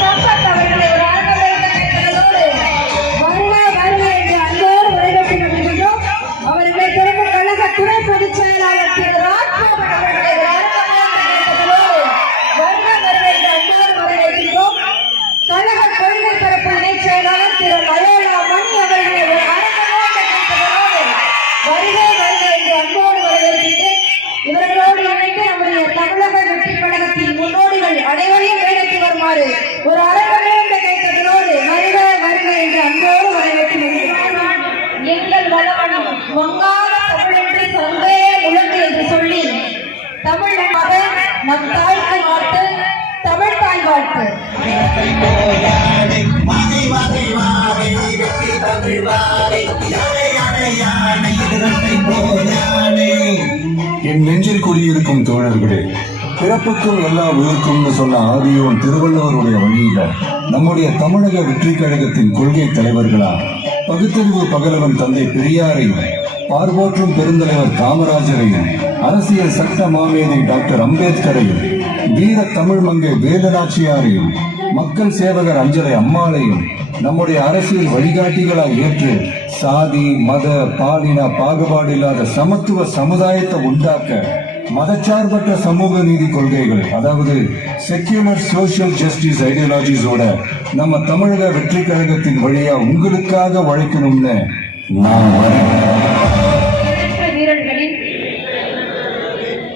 சம்பத் அவர்களை ஒரு ஆரம்பத்தை கேட்டதோடு வருக என்று அன்போடு வரவேற்று வருகின்றோம். அவர்களை திறந்த கழக துணை பொதுச் செயலாளர் திரு ராஜ்கோபால் அவர்களை ஒரு ஆரம்பத்தை கேட்டதோடு வருக என்று அன்போடு வரவேற்கிறோம். கழக கொள்கை பரப்பு இணை செயலாளர் திரு லயோலா மணி அவர்களை ஒரு ஆரம்பத்தை கேட்டதோடு வருக என்று அன்போடு வரவேற்கிறேன். இவர்களோடு இணைந்து நம்முடைய தமிழக வெற்றி கழகத்தின் முன்னோடிகள் அனைவரையும் வேலைக்கு வருமாறு ஒரு அரங்கமேந்த கேட்டதோடு வருக என்று அன்போடு வரவேற்று எங்கள் வளவனம் வங்காள தமிழ் என்று சங்கே முழங்கு என்று சொல்லி தமிழ் மகன் நம் தாய்க்கு வாழ்த்து, தமிழ் தாய் வாழ்த்து. என் நெஞ்சில் குடியிருக்கும் தோழர்களே, பிறப்புக்கும் எல்லா உயிருக்கும் சொன்ன ஆதியோன் திருவள்ளுவருடைய வழியில நம்முடைய தமிழக வெற்றி கழகத்தின் கொள்கை தலைவர்களா பகுத்தறிவு பகலவன் தந்தை பெரியாரையும், பார்வோற்றும் பெருந்தலைவர் காமராஜரையும், அரசியல் சட்ட மாமேதை டாக்டர் அம்பேத்கரையும், வீர தமிழ் மங்கை வேதநாச்சியாரையும், மக்கள் சேவகர் அஞ்சலை அம்மாளையும் நம்முடைய அரசியல் வழிகாட்டிகளாக ஏற்று சாதி மத பாலின பாகுபாடு இல்லாத சமத்துவ சமுதாயத்தை உண்டாக்க மதச்சார்பற்ற சமூக நீதி கொள்கைகள், அதாவது செக்யூலர் சோசியல் ஜஸ்டிஸ் ஐடியாலஜிஸோட நம்ம தமிழக வெற்றி கழகத்தின் வழியா உங்களுக்காக உழைக்கணும்னு நான் வீரர்களின்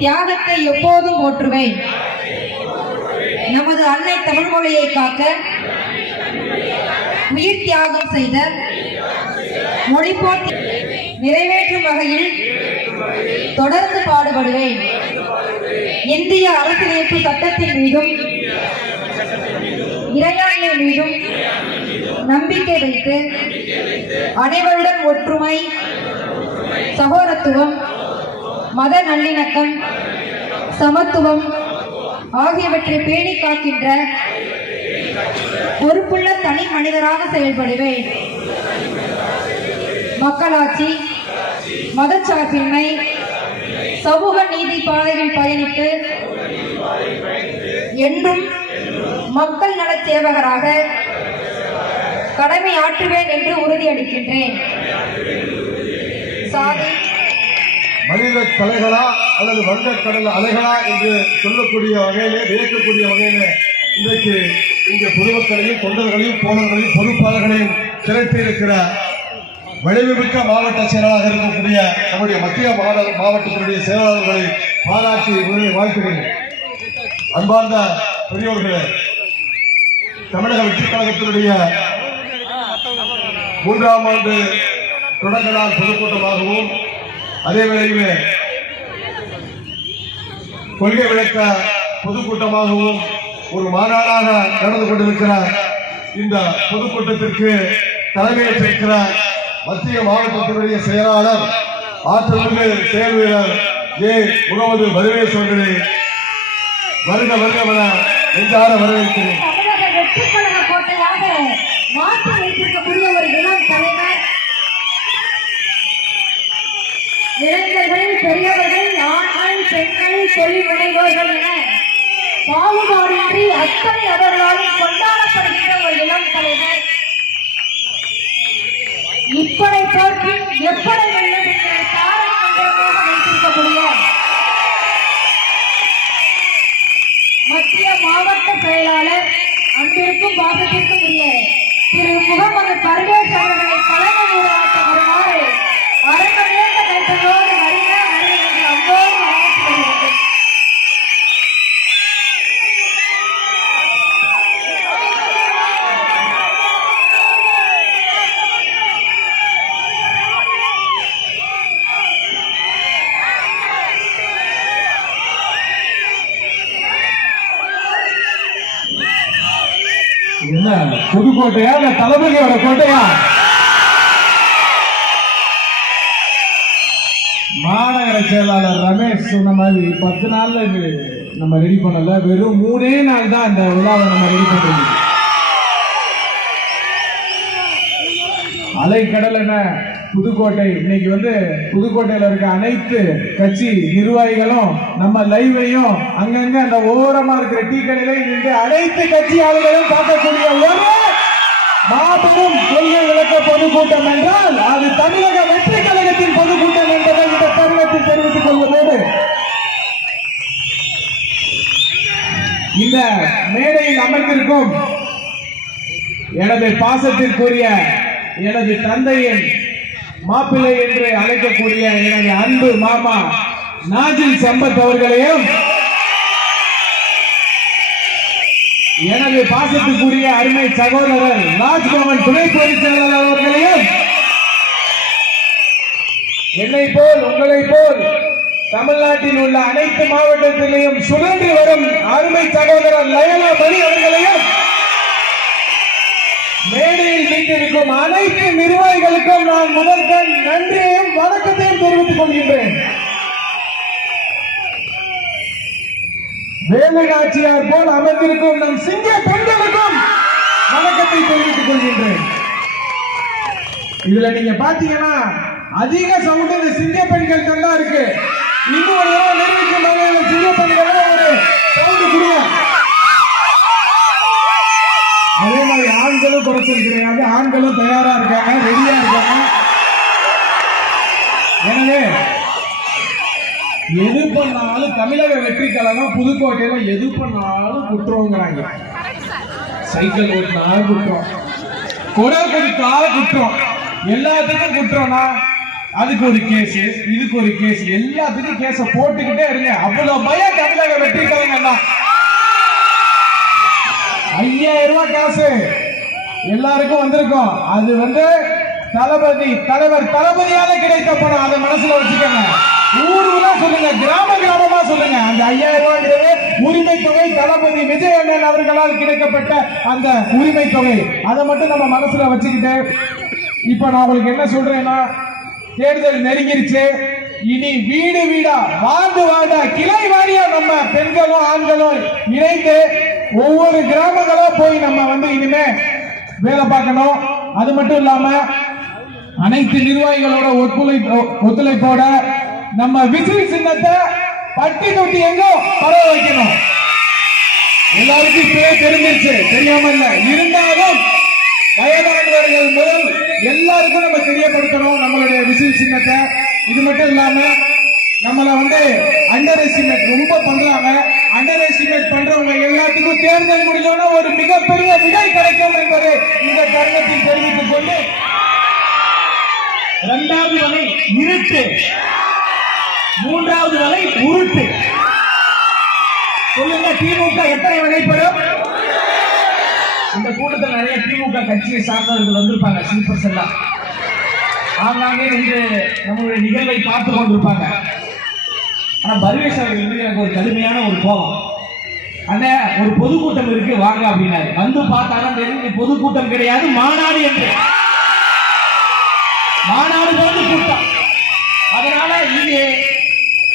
தியாகத்தை எப்போதும் போற்றுவேன். நமது அன்னை தமிழ் மொழியை காக்க உயிர் தியாகம் செய்த மொழி போட்டி நிறைவேற்றும் வகையில் தொடர்ந்து பாடுபடுவேன். இந்திய அரசியலமைப்பு சட்டத்தின் மீதும் இறையாண்மை மீதும் நம்பிக்கை வைத்து அனைவருடன் ஒற்றுமை, சகோதரத்துவம், மத நல்லிணக்கம், சமத்துவம் ஆகியவற்றை பேணி காக்கின்ற பொறுப்புள்ள தனி மனிதராக செயல்படுவேன். மக்களாட்சி, மதச்சார்பின்மை, சமூக நீதி பாதையில் பயணித்து என்றும் மக்கள் நல சேவகராக கடமை ஆற்றுவேன் என்று உறுதியளிக்கின்றேன். சாதி மனித தலைகளா அல்லது வங்கக்கடல் அலைகளா என்று சொல்லக்கூடிய வகையிலே, வியக்கக்கூடிய வகையிலே இன்றைக்கு இங்கே பொதுமக்களையும் தொண்டர்களையும் தோழர்களையும் பொறுப்பாளர்களையும் திரட்டி இருக்கிற விளைவுமிக்க மாவட்ட செயலாளராக இருக்கக்கூடிய நம்முடைய மத்திய மாவட்டத்தினுடைய செயலாளர்களை பாராட்டி முதலில் வாழ்த்துகிறேன். அன்பார்ந்த பெரியோர்களே, தமிழக வெற்றி கழகத்தினுடைய 3ஆம் ஆண்டு தொடக்க நாள் பொதுக்கூட்டமாகவும் அதே வேளையிலே கொள்கை விளக்க பொதுக்கூட்டமாகவும் ஒரு மாநாடாக நடந்து கொண்டிருக்கிற இந்த பொதுக்கூட்டத்திற்கு தலைமையேற்றிருக்கிற மத்திய மாவட்டத்தினுடைய செயலாளர் ஆற்றல் செயல் வீரர் ஏ முகமது பர்வேஸ் அவர்களை வருக என நெஞ்சார வரவேற்கிறேன். தமிழக வெற்றி கழக கோட்டையாக மாற்றி வைத்திருக்கக்கூடிய ஒரு இளம் தலைவர், இளைஞர்கள், பெரியவர்கள், ஆண்கள், பெண்கள், தொழில் முனைவோர்கள் என பாகுபாடின்றி அத்தனை அவர்களாலும் கொண்டாடப்படுகின்ற ஒரு இளம் தலைவர். இப்படை போற்றி எப்படை வெல்லும் என்ற தாரை மந்திரமாக வைத்திருக்கக்கூடிய மத்திய மாவட்ட செயலாளர், அன்பிற்கும் பாசத்திற்கும் உரிய திரு முகமது பர்வேஸ் அவர்களை தலைமை உருவாக்க வருமாறு அரங்கமேந்த கைத்தோடு வருக என்று அன்போடு வரவேற்று என்ன புதுக்கோட்டையா இல்ல தளபதியோட கோட்டையா? மாநகர செயலாளர் ரமேஷ் சொன்ன மாதிரி 10 நாள்ல இது நம்ம ரெடி பண்ணல, வெறும் 3 நாள் தான் இந்த விழாவை நம்ம ரெடி பண்றோம். அலைக்கடல் என புதுக்கோட்டை இன்னைக்கு புதுக்கோட்டையில இருக்க அனைத்து கட்சி நிர்வாகிகளும் நம்ம லைவையும் அங்கங்க அந்த ஓரமா இருக்கிற டீ கடையிலையும் நின்று அனைத்து கட்சி ஆளுகளும் பார்க்கக்கூடிய ஒரு மாபெரும் கொள்கை விளக்க பொதுக்கூட்டம் என்றால் அது தமிழக வெற்றி கழகத்தின் பொதுக்கூட்டம் என்பதை இந்த தருணத்தில் தெரிவித்துக் கொள்வதோடு இந்த மேடையில் அமர்ந்திருக்கும் எனது பாசத்திற்குரிய எனது தந்தையின் மாப்பிள்ளை என்று அழைக்கக்கூடிய எனது அன்பு மாமா நாஜில் சம்பத் அவர்களையும் எனது பாசத்துக்குரிய அருமை சகோதரர் ராஜ்பவன் துணை பொதுச் செயலாளர் அவர்களையும் என்னை போல் உங்களை போல் தமிழ்நாட்டில் உள்ள அனைத்து மாவட்டத்திலையும் சுழன்று வரும் அருமை சகோதரர் லயலா மணி அவர்களையும் மேடையில் வீட்டிருக்கும் அனைத்து நிர்வாகிகளுக்கும் நான் முதற்கண் நன்றியையும் வணக்கத்தையும் தெரிவித்துக் கொள்கின்றேன். வேலுநாச்சியார் போல் அமர்ந்திருக்கும் நம் சிங்க பெண்களுக்கும் வணக்கத்தை தெரிவித்துக் கொள்கின்றேன். இதுல நீங்க பாத்தீங்கன்னா அதிக சவுண்ட் இந்த சிங்க பெண்கள் தான் இருக்கு. இன்னும் ஒரு தடவை நிரூபிக்கும் சிங்க பெண்கள் ஒரு சவுண்ட் கொடுங்க. அதே மாதிரி ஆண்களும் குறைச்சல் கிடையாது, ஆண்களும் தயாரா இருக்காங்க, ரெடியா இருக்காங்க. எனவே எது பண்ணாலும் தமிழக வெற்றி கழகம் புதுக்கோட்டையில எது பண்ணாலும் குற்றங்கிறாங்க. சைக்கிள் ஓட்டினாலும் குற்றம், குரல் கொடுத்தாலும் குற்றம், எல்லாத்துக்கும் குற்றம்னா அதுக்கு ஒரு கேஸ், இதுக்கு ஒரு கேஸ், எல்லாத்துக்கும் கேஸ போட்டுக்கிட்டே இருங்க. அவ்வளவு பயம் தமிழக வெற்றி கழகம் தான். 5000 ரூபாய் காசு எல்லாருக்கும் வந்திருக்கும். அது தலைவர் தளபதியால கிடைத்த பணம். அதை மனசுல வச்சுக்கோங்க. ஊருல சொல்லுங்க, கிராமமா சொல்லுங்க. அந்த 5000 ரூபாய்ங்கிறது உரிமை தொகை, தளபதி விஜய் அண்ணன் அவர்களால் கிடைக்கப்பட்ட அந்த உரிமை தொகை. அதை மட்டும் நம்ம மனசுல வச்சுக்கிட்டு இப்ப நான் உங்களுக்கு என்ன சொல்றேன்னா, தேர்தல் நெருங்கிருச்சு. இனி வீடு வீடா வார்டு கிளை வாரியா நம்ம பெண்களும் ஆண்களும் இணைந்து ஒவ்வொரு கிராமங்களா போய் நம்ம இனிமே வேலை பார்க்கணும். அது மட்டும் இல்லாம அனைத்து நிர்வாகிகளோட ஒத்துழைப்போட நம்ம விசில் சின்னத்தை பட்டி தொட்டி எங்கோ பரவ வைக்கணும். எல்லாருக்கும் இப்பவே தெரிஞ்சிருச்சு, தெரியாம இல்ல. இருந்தாலும் வயதானவர்கள் முதல் எல்லாருக்கும் நம்ம தெரியப்படுத்தணும் நம்மளுடைய விசில் சின்னத்தை. இது மட்டும் இல்லாம நம்மள அண்டர் எஸ்டிமேட் ரொம்ப பண்றாங்க. அண்டர் எஸ்டிமேட் பண்றவங்க எல்லாத்துக்கும் தேர்தல் முடிஞ்சோன்னா ஒரு மிகப்பெரிய விடை கிடைக்கும் என்பதை இந்த தருணத்தில் தெரிவித்துக் கொண்டு, 2வது வகை இருட்டு, 3வது வகை உருட்டு. சொல்லுங்க, திமுக எத்தனை வகைப்படும்? இந்த கூட்டத்தில் நிறைய திமுக கட்சியை சார்ந்தவர்கள் வந்திருப்பாங்க. ஸ்லீப்பர்ஸ் எல்லாம் ஆங்காங்கே நின்று நம்மளுடைய நிகழ்வை பார்த்து கொண்டிருப்பாங்க. ஆனா பர்வேஷ் அவர்கள் எனக்கு ஒரு கடுமையான ஒரு கோபம். அண்ணா, ஒரு பொதுக்கூட்டம் இருக்கு வாங்க அப்படின்னாரு. வந்து பார்த்தாலும் தெரிஞ்சு பொதுக்கூட்டம் கிடையாது, மாநாடு என்று. மாநாடு போது கூட்டம். அதனால இங்கே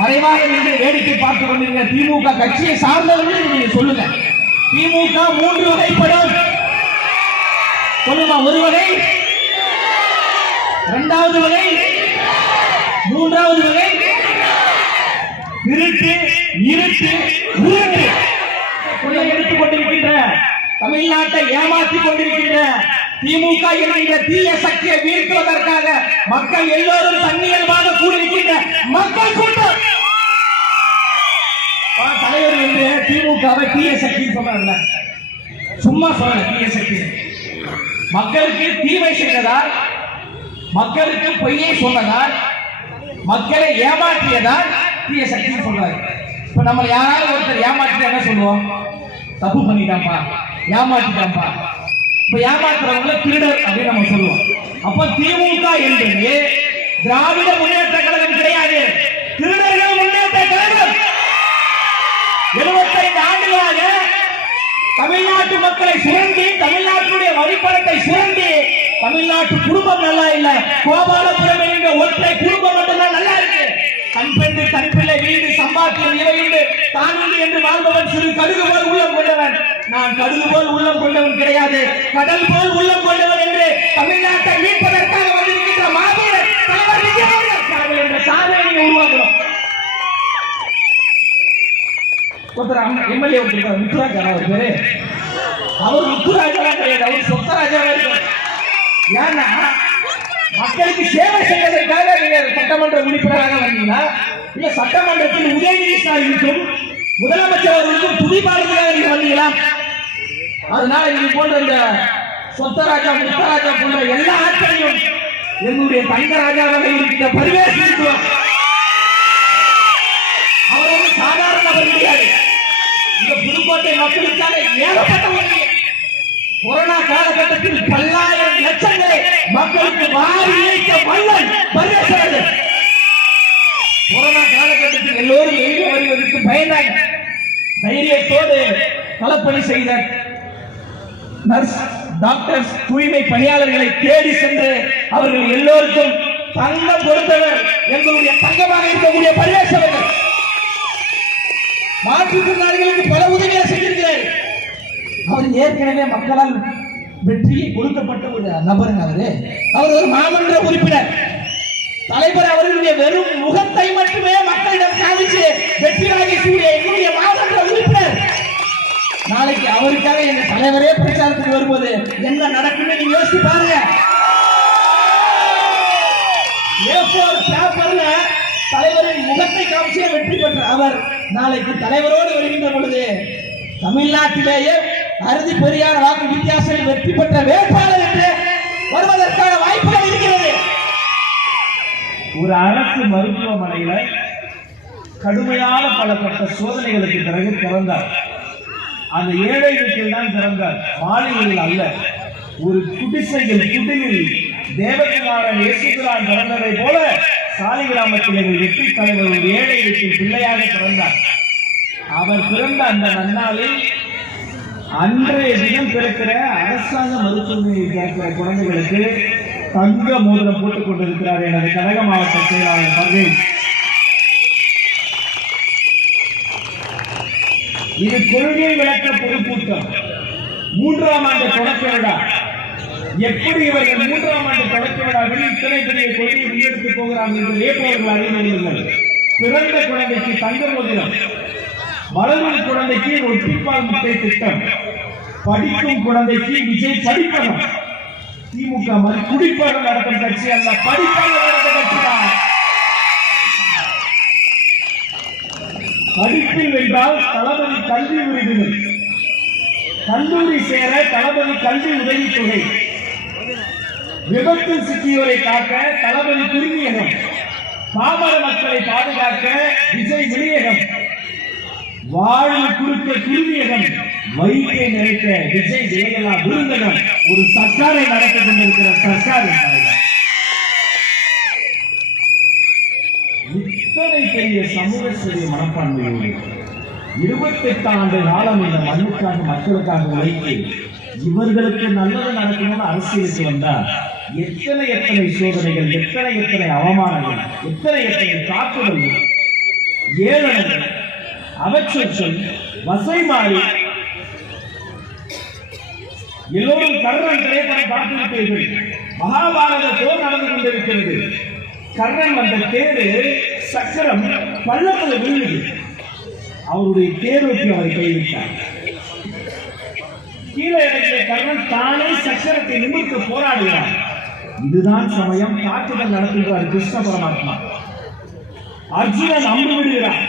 மறைவாக நின்று வேடிக்கை பார்த்து கொண்டிருக்க திமுக கட்சியை சார்ந்தவர்கள் நீங்க சொல்லுங்க. திமுக 3 வகைப்படும். சொல்லுமா, ஒரு வகை, 2வது வகை, 3வது வகை. திருட்டு, இருட்டு, உருட்டு. எடுத்துக் கொண்டிருக்கின்ற, தமிழ்நாட்டை ஏமாற்றிக் கொண்டிருக்கின்ற திமுக என்கின்ற தீய சக்தியை வீழ்த்துவதற்காக மக்கள் எல்லோரும் தன்னியல்பாக கூடியிருக்கின்ற மக்கள் கூட்டம். தலைவர் திமுகவை தீய சக்தி சொல்றாங்க. சும்மா சொல்ல தீய சக்தி. மக்களுக்கு தீமை செய்ததால், மக்களுக்கு பொய்யை சொன்னதால், மக்களை ஏமாற்றியதால் தீய சக்தி சொல்றாரு. இப்ப நம்ம யாராவது ஒருத்தர் ஏமாற்றி என்ன சொல்லுவோம்? தப்பு பண்ணிட்டாம்பா, ஏமாற்றிட்டாம்பா. இப்ப ஏமாற்றுறவங்கள திருடர் அப்படின்னு நம்ம சொல்லுவோம். அப்ப திமுக என்பது திராவிட முன்னேற்ற கழகம் கிடையாது, திருடர்கள் முன்னேற்ற கழகம். 75 ஆண்டுகளாக தமிழ்நாட்டு மக்களை சுரண்டி, தமிழ்நாட்டுடைய வரிப்பணத்தை சுரண்டி, தமிழ்நாட்டு குடும்பம் நல்லா இல்ல, கோபாலபுரம் என்கிற ஒற்றை குடும்பம் மட்டும்தான் நல்லா இருக்கு. கண்பெண்டு தனிப்பிள்ளை வீடு சம்பாத்தியம் இவையுண்டு தானுண்டு என்று வாழ்பவன் சிறு கடுகு போல் உள்ளம் கொண்டவன். நான் கடுகு போல் உள்ளம் கொண்டவன் கிடையாது, கடல் போல் உள்ளம் கொண்டவன் என்று தமிழ்நாட்டை மீட்பதற்காக வந்திருக்கின்ற மாவீரர் ஒருத்தர் எம்எல்ஏ ஒருத்தர் முத்துராஜா அவர் பேரு. அவர் முத்துராஜா கிடையாது, அவர் சொத்தராஜாவா இருக்கார். ஏன்னா மக்களுக்கு சேவை செய்வதற்காக நீங்க சட்டமன்ற உறுப்பினராக வந்தீங்களா, இல்ல சட்டமன்றத்தில் உதயநிதி ஸ்டாலினுக்கும் முதலமைச்சர் அவர்களுக்கும் துதிபாடுவதாக நீங்க வந்தீங்களா? அதனால நீங்க போன்ற இந்த சொத்தராஜா முத்தராஜா போன்ற எல்லா ஆட்களையும் எங்களுடைய தங்கராஜாவாக இருக்கிற பரிவேஷம் அவர் வந்து சாதாரண நபர் கிடையாது. இந்த புதுக்கோட்டை மக்களுக்காக ஏகப்பட்ட உதவி. கொரோனா காலகட்டத்தில் பல்லாயிரம் லட்சங்களை மக்களுக்கு வாரி இறைத்த மன்னன் பரிவேஷம். கொரோனா காலகட்டத்தில் எல்லோரும் வெளியே வருவதற்கு பயந்தாங்க. தைரியத்தோடு களப்பணி செய்த நர்ஸ், டாக்டர்ஸ், தூய்மை பணியாளர்களை தேடி சென்று அவர்கள் எல்லோருக்கும் தங்கம் கொடுத்தவர் எங்களுடைய தங்கமாக இருக்கக்கூடிய பரிவேஷம். மாற்றுத்திறனாளிகளுக்கு பல உதவிகளை செய்திருக்கிறார். அவர் ஏற்கனவே மக்களால் வெற்றியை கொடுக்கப்பட்ட ஒரு நபருங்க. அவர் ஒரு மாமன்ற உறுப்பினர். தலைவர் அவர்களுடைய வெறும் முகத்தை மட்டுமே மக்களிடம் காமிச்சு வெற்றி வாங்கிக்கூடிய எங்களுடைய மாமன்ற உறுப்பினர். நாளைக்கு அவருக்காக எங்க தலைவரே பிரச்சாரத்துக்கு வரும்போது என்ன நடக்கும்னு நீங்க யோசிச்சு பாருங்க. பேப்பர்ல தலைவரின் முகத்தை காமிச்சே வெற்றி பெற்ற அவர் நாளைக்கு தலைவரோடு வருகின்ற பொழுது தமிழ்நாட்டிலேயே அறுதி பெரியார் வாக்கு வித்தியாசத்தில் வெற்றி பெற்ற வேட்பாளர் என்று வருவதற்கான வாய்ப்புகள் இருக்கிறது. ஒரு அரசு மருத்துவமனையில கடுமையான பல கட்ட சோதனைகளுக்கு பிறகு பிறந்தார். அந்த ஏழை வீட்டில் தான் பிறந்தார், மாளிகையில் அல்ல. ஒரு குடிசையில் குடிலில் தேவகுமாரன் இயேசுபிரான் பிறந்ததை போல சாலிகிராமத்தில் எங்கள் வெற்றி தலைவர் ஒரு ஏழை வீட்டில் பிள்ளையாக பிறந்தார். அவர் பிறந்த அந்த நன்னாளில் அன்றைய தினம் பிறக்கிற அரசாங்க மருத்துவமனையில் பிறக்கிற குழந்தைகளுக்கு தங்க மோதிரம் போட்டுக் கொண்டிருக்கிறார் எனது கழக மாவட்ட செயலாளர் பர்வேஸ். இது கொள்கை விளக்க பொதுக்கூட்டம், 3ஆம் ஆண்டு தொடக்க விழா. எப்படி இவர்கள் 3ஆம் ஆண்டு தொடக்க விழாவில் இத்தனை பெரிய கொள்கையை முன்னெடுத்து போகிறார்கள் என்று ஏற்பவர்கள் அறிந்துள்ளீர்கள். பிறந்த குழந்தைக்கு தங்க மோதிரம், வளரும் குழந்தைக்கு ஒட்டிப்பால் முட்டை திட்டம், படிக்கும் குழந்தைக்கு விஜய் படிப்பகம். திமுக குடிப்பாக நடக்கும் கட்சி அல்ல, படிப்பாக நடந்த கட்சி தான். படிப்பில் வென்றால் தளபதி கல்வி உரிமைகள், கல்லூரி சேர தளபதி கல்வி உதவித்தொகை, விபத்தில் சிக்கியோரை காக்க தளபதி குறுமியகம், பாமர மக்களை பாதுகாக்க விஜய் வெளியகம், வாழ்வு குறுக்க குறுமியகம், வைகை நிறைக்க விஜய் ஜெயலலிதா விருந்தகம். ஒரு சர்க்காரை நடத்தி கொண்டிருக்கிற சர்க்கார். இத்தனை பெரிய சமூக சேவை மனப்பான்மையோடு 28 ஆண்டு காலம் இந்த மண்ணுக்காக மக்களுக்காக உழைத்து இவர்களுக்கு நல்லது நடக்கணும்னு அரசியலுக்கு வந்தால் எத்தனை சோதனைகள், எத்தனை அவமானங்கள், எத்தனை தாக்குதல்கள், ஏளனங்கள், அவச்சொல், வசை மாறி. எல்லோரும் கர்ணன் திரைப்படம் பார்த்துவிட்டீர்கள். மகாபாரத போர் நடந்து கொண்டிருக்கிறது. கர்ணன் வந்த தேரு சக்கரம் பள்ளத்தில் விழுந்தது. அவருடைய தேரோட்டி அவரை கைவிட்டார். கீழே இறங்கிய கர்ணன் தானே சக்கரத்தை நிமிர்க்க போராடுகிறார். இதுதான் சமயம். தாக்குதல் நடத்துகிறார் கிருஷ்ண பரமாத்மா. அர்ஜுனன் அம்பு விடுகிறார்.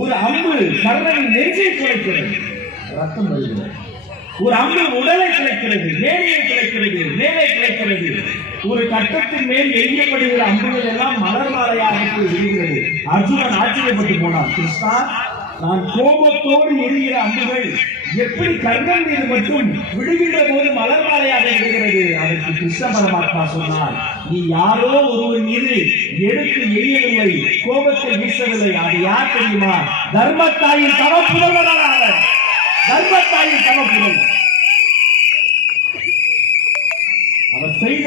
ஒரு அம்பு கர்ணனின் நெஞ்சை குலைக்கிறது, ரத்தம் வருகிறது. ஒரு அம்பு உடலை கிளைக்கிறது, மேலையை கிளைக்கிறது, மேலே கிளைக்கிறது. ஒரு கட்டத்தின் மேல் எரியப்படுகிற அம்புகள் எல்லாம் மலர் மாலையாக விழுகிறது. அர்ஜுனன் ஆச்சரியப்பட்டு போனார். கிருஷ்ணா, நான் கோபத்தோடு எரிகிற அம்புகள் எப்படி கர்ணன் மீது மட்டும் விடுகின்ற போது மலர் மாலையாக விடுகிறது? அதற்கு கிருஷ்ண பரமாத்மா சொன்னார், நீ யாரோ ஒருவர் மீது எடுத்து எரியவில்லை, கோபத்தை வீசவில்லை. அது யார் தெரியுமா? தர்மத்தாயின் தவப்புதல்வனான தர்மத்தாயின் தவப்புதல். அவர் செய்த